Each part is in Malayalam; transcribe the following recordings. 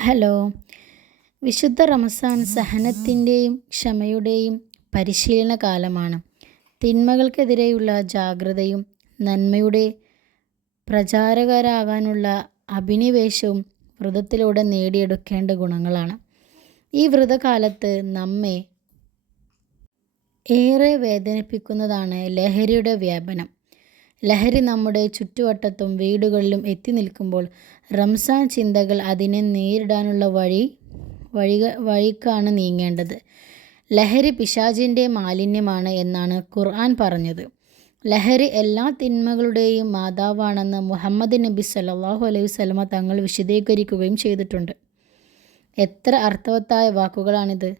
ഹലോ. വിശുദ്ധ റമസാൻ സഹനത്തിന്റെയും ക്ഷമയുടെയും പരിശീലന കാലമാണ്. തിന്മകൾക്കെതിരെയുള്ള ജാഗ്രതയും നന്മയുടെ പ്രചാരകരാകാനുള്ള അഭിനിവേശവും വ്രതത്തിലൂടെ നേടിയെടുക്കേണ്ട ഗുണങ്ങളാണ്. ഈ വ്രതകാലത്ത് നമ്മെ ഏറെ വേദനിപ്പിക്കുന്നതാണ് ലഹരിയുടെ വ്യാപനം. ലഹരി നമ്മുടെ ചുറ്റുവട്ടത്തും വീടുകളിലും എത്തി നിൽക്കുമ്പോൾ റംസാൻ ചിന്തകൾ അതിനെ നേരിടാനുള്ള വഴി വഴിക വഴിക്കാണ് നീങ്ങേണ്ടത്. ലഹരി പിശാചിന്റെ മാലിന്യമാണ് എന്നാണ് ഖുർആൻ പറഞ്ഞത്. ലഹരി എല്ലാ തിന്മകളുടെയും മാതാവാണെന്ന് മുഹമ്മദ് നബി സല്ലാഹു അലൈഹി സ്വലമ തങ്ങൾ വിശദീകരിക്കുകയും ചെയ്തിട്ടുണ്ട്. എത്ര അർത്ഥവത്തായ വാക്കുകളാണിത്.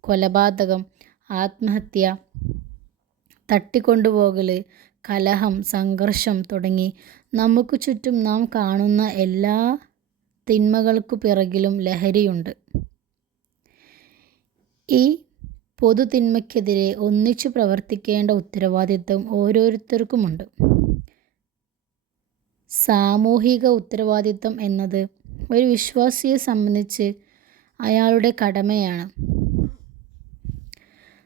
കൊലപാതകം ആത്മഹത്യ തട്ടിക്കൊണ്ടുപോകൽ കലഹം സംഘർഷം തുടങ്ങി നമുക്ക് ചുറ്റും നാം കാണുന്ന എല്ലാ തിന്മകൾക്കു പിറകിലും ലഹരിയുണ്ട്. ഈ പൊതു തിന്മയ്ക്കെതിരെ ഒന്നിച്ചു പ്രവർത്തിക്കേണ്ട ഉത്തരവാദിത്വം ഓരോരുത്തർക്കുമുണ്ട്. സാമൂഹിക ഉത്തരവാദിത്വം എന്നത് ഒരു വിശ്വാസിയെ സംബന്ധിച്ച് അയാളുടെ കടമയാണ്.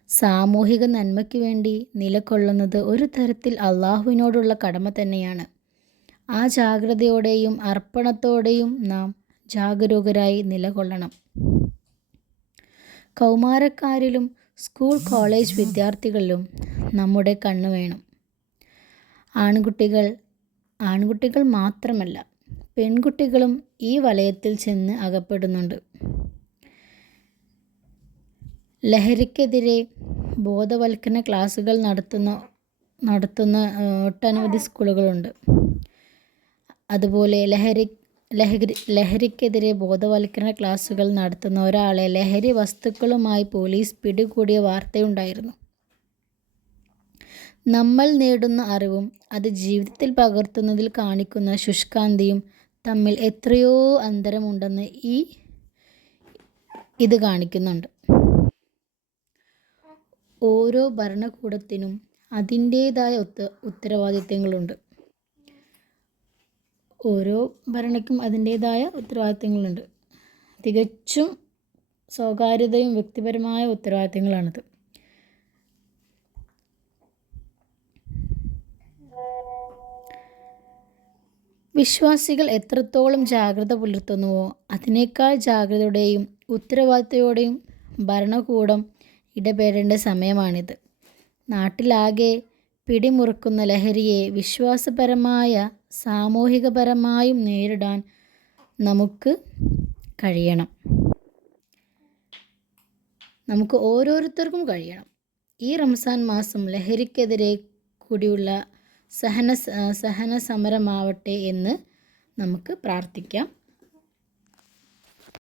സാമൂഹിക നന്മയ്ക്ക് വേണ്ടി നിലകൊള്ളുന്നത് ഒരു തരത്തിൽ അള്ളാഹുവിനോടുള്ള കടമ തന്നെയാണ്. ആ ജാഗ്രതയോടെയും അർപ്പണത്തോടെയും നാം ജാഗരൂകരായി നിലകൊള്ളണം. കൗമാരക്കാരിലും സ്കൂൾ കോളേജ് വിദ്യാർത്ഥികളിലും നമ്മുടെ കണ്ണു വേണം. ആൺകുട്ടികൾ ആൺകുട്ടികൾ മാത്രമല്ല പെൺകുട്ടികളും ഈ വലയത്തിൽ ചെന്ന് അകപ്പെടുന്നുണ്ട്. ലഹരിക്കെതിരെ ബോധവൽക്കരണ ക്ലാസ്സുകൾ നടത്തുന്ന നടത്തുന്ന ഒട്ടനവധി സ്കൂളുകളുണ്ട്. അതുപോലെ ലഹരി ലഹരി ലഹരിക്കെതിരെ ബോധവൽക്കരണ ക്ലാസ്സുകൾ നടത്തുന്ന ഒരാളെ ലഹരി വസ്തുക്കളുമായി പോലീസ് പിടികൂടിയ വാർത്തയുണ്ടായിരുന്നു. നമ്മൾ നേടുന്ന അറിവും അത് ജീവിതത്തിൽ പകർത്തുന്നതിൽ കാണിക്കുന്ന ശുഷ്കാന്തിയും തമ്മിൽ എത്രയോ അന്തരമുണ്ടെന്ന് ഈ ഇത് കാണിക്കുന്നുണ്ട്. ഓരോ ഭരണകൂടത്തിനും അതിന്റേതായ ഉത്ത ഉത്തരവാദിത്തങ്ങളുണ്ട് ഓരോ ഭരണക്കും അതിന്റേതായ ഉത്തരവാദിത്തങ്ങളുണ്ട് തികച്ചും സ്വകാര്യതയും വ്യക്തിപരമായ ഉത്തരവാദിത്തങ്ങളാണിത് വിശ്വാസികൾ എത്രത്തോളം ജാഗ്രത പുലർത്തുന്നുവോ അതിനേക്കാൾ ജാഗ്രതയോടെയും ഉത്തരവാദിത്തയോടെയും ഭരണകൂടം ഇടപെടേണ്ട സമയമാണിത്. നാട്ടിലാകെ പിടിമുറുക്കുന്ന ലഹരിയെ വിശ്വാസപരമായ സാമൂഹികപരമായും നേരിടാൻ നമുക്ക് കഴിയണം. നമുക്ക് ഓരോരുത്തർക്കും കഴിയണം. ഈ റംസാൻ മാസം ലഹരിക്കെതിരെ കൂടിയുള്ള സഹന സഹന സമരമാവട്ടെ എന്ന് നമുക്ക് പ്രാർത്ഥിക്കാം.